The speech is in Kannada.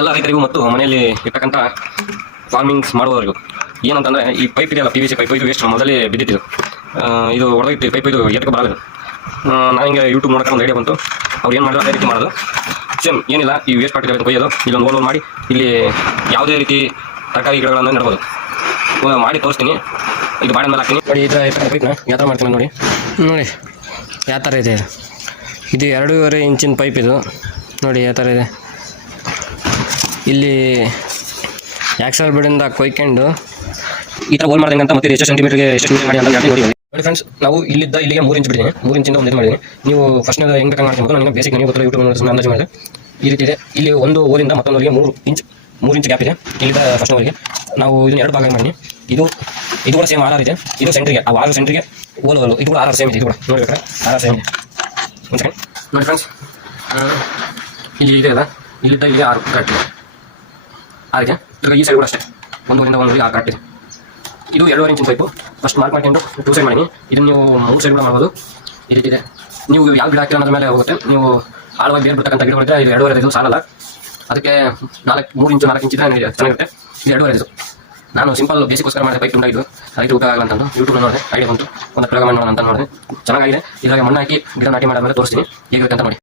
ಎಲ್ಲ ರೈತರಿಗೂ ಮತ್ತು ಮನೆಯಲ್ಲಿ ಇರ್ತಕ್ಕಂಥ ಫಾರ್ಮಿಂಗ್ಸ್ ಮಾಡುವವರಿಗೂ ಏನಂತಂದರೆ ಈ ಪೈಪ್ ಇದೆಯಲ್ಲ PVC ಪೈಪ್ ಇದು ವೇಸ್ಟ್ ಮೊದಲೇ ಬಿದ್ದಿತ್ತು. ಇದು ಹೊಡೆದಿತ್ತು ಪೈಪ್, ಇದು ಎದಕ್ಕೆ ಬರಲ್ಲ. ನಾನು ಹಿಂಗೆ ಯೂಟ್ಯೂಬ್ ನೋಡೋಕೆ ಒಂದು ಐಡಿಯಾ ಬಂತು. ಅವ್ರು ಏನು ಮಾಡೋದು ಅದೇ ರೀತಿ ಮಾಡೋದು. ಸೇಮ್ ಏನಿಲ್ಲ, ಈ ವೇಸ್ಟ್ ಪಾರ್ಟಿ ಕೊಯ್ಯೋದು, ಇಲ್ಲೊಂದು ಹೋಲ್ ಮಾಡಿ ಇಲ್ಲಿ ಯಾವುದೇ ರೀತಿ ತರಕಾರಿ ಗಿಡಗಳನ್ನು ನೆಡ್ಬೋದು. ಮಾಡಿ ತೋರಿಸ್ತೀನಿ. ಇದು ಬಾಳೆ ಮೇಲೆ ಹಾಕ್ತೀನಿ ನೋಡಿ. ಈ ಥರ ಪೈಪ್ನ ಯಾವ ಥರ ಮಾಡ್ತೀನಿ ನೋಡಿ. ಯಾವ ಥರ ಇದೆ ಇದು 2.5 ಇಂಚಿನ ಪೈಪ್ ಇದು ನೋಡಿ ಯಾವ ಥರ ಇದೆ. ಇಲ್ಲಿ ಆಕ್ಸಲ್ ಬಿಡಿಂದ ಕೊಯ್ಕೊಂಡು ಈ ಥರ ಹೋಲ್ ಮಾಡ್ದಂಗೆ ಅಂತ ಮತ್ತೆ ಎಷ್ಟು ಸೆಂಟಿಮೀಟರ್ಗೆ ಎಷ್ಟು ಮಾಡಿ ಅಂತ ನೋಡಿ. ಫ್ರೆಂಡ್ಸ್, ನಾವು ಇಲ್ಲಿಂದ ಇಲ್ಲಿಗೆ 3 ಇಂಚ್ ಬಿಟ್ಟಿದ್ದೀನಿ. 3 ಇಂಚಿಂದ ಒಂದು ಇದು ಮಾಡಿದ್ದೀನಿ. ನೀವು ಫಸ್ಟ್ ಹೆಂಗೆ ಬೇಕಾಗಿ ಮಾಡ್ಕೊಂಡು ನನಗೆ ಬೇಸಿಕ್ ನೀವು ಗೊತ್ತಿಲ್ಲ, ಯೂಟ್ಯೂಬ್ ನೋಡಿ ಅಂದಾಜು ಮಾಡಿದೆ ಈ ರೀತಿ ಇದೆ. ಇಲ್ಲಿ ಒಂದು ಓರಿಂದ ಮತ್ತೊಂದರಿಗೆ 3 ಇಂಚ್ ಗ್ಯಾಪ್ ಇದೆ. ಇಲ್ಲಿಂದ ಫಸ್ಟ್ ಓರಿಗೆ ನಾವು ಇದನ್ನ 2 ಭಾಗ ಮಾಡಿ, ಇದು ಕೂಡ ಸೇಮ್ RR ಇದೆ. ಇದು ಸೆಂಟ್ರಿಗೆ, ಆ 6 ಸೆಂಟ್ರಿಗೆ ಓಲು ಇದು ಕೂಡ RR ಸೇಮ್ ಇದೆ. ಇದು ಕೂಡ ನೋಡ್ಬೇಕಾದ್ರೆ RR ಸೇಮ್ ಇದೆ. ಒಂದು ಸೆಕೆಂಡ್ ನೋಡಿ ಫ್ರೆಂಡ್ಸ್, ಇಲ್ಲಿ ಇದೆ ಅಲ್ಲ, ಇಲ್ಲಿದ್ದ ಇಲ್ಲಿ 6 ಕರೆಕ್ಟ್ ಇದೆ. ಹಾಗೆ ಈ ಸೈಡ್ ಕೂಡ ಅಷ್ಟೇ, ಒಂದರಿಂದ ಒಂದರಿಗೆ 6 ಕರೆಕ್ಟ್ ಇದೆ. ಇದು 2.5 ಇಂಚಿನ ಪೈಪು. ಫಸ್ಟ್ ಮಾರ್ಕ್ ಮಾಡ್ಕೊಂಡು 2 ಸೈಡ್ ಮಾಡಿ. ಇದನ್ನು ನೀವು 3 ಸೈಡ್ ಕೂಡ ಮಾಡ್ಬೋದು. ಈ ರೀತಿ ಇದೆ. ನೀವು ಯಾವ ಗಿಡ ಹಾಕಿರೋ ಅನ್ನೋದ್ರ ಮೇಲೆ ಹೋಗುತ್ತೆ. ನೀವು ಆಳವಾಗಿ ಬೇರೆ ಬಿಡ್ತಕ್ಕಂಥ ಗಿಡ ಮಾಡಿದ್ರೆ ಇದು 2.5 ಇದು ಸಾಲಲ್ಲ. ಅದಕ್ಕೆ 3 ಇಂಚು 4 ಇಂಚ್ ಇದ್ರೆ ಚೆನ್ನಾಗಿರುತ್ತೆ. ಇದು 2.5 ಇದು. ನಾನು ಸಿಂಪಲ್ ಬೇಸಿಕ್ಕೋಸ್ಕರ ಮಾಡಿದ ಪೈಪ್ ತುಂಡಾಗಿದ್ದು, ಅದಕ್ಕೆ ಉಪಯೋಗ ಆಗಲ್ಲ ಅಂತಂದು ಯೂಟ್ಯೂಬ್ ನೋಡಿದೆ, ಐಡಿಯಾ ಬಂತು, ಒಂದು ಪ್ರಯೋಗ ಮಾಡೋಣ ಅಂತ ನೋಡಿದೆ. ಚೆನ್ನಾಗಿದೆ. ಇದ್ರಾಗ ಮಣ್ಣು ಹಾಕಿ ಗಿಡ ನಾಟಿ ಮಾಡಾದ್ಮೇಲೆ ತೋರಿಸ್ತೀನಿ ಹೇಗಿರುತ್ತೆ ಅಂತ ನೋಡಿ.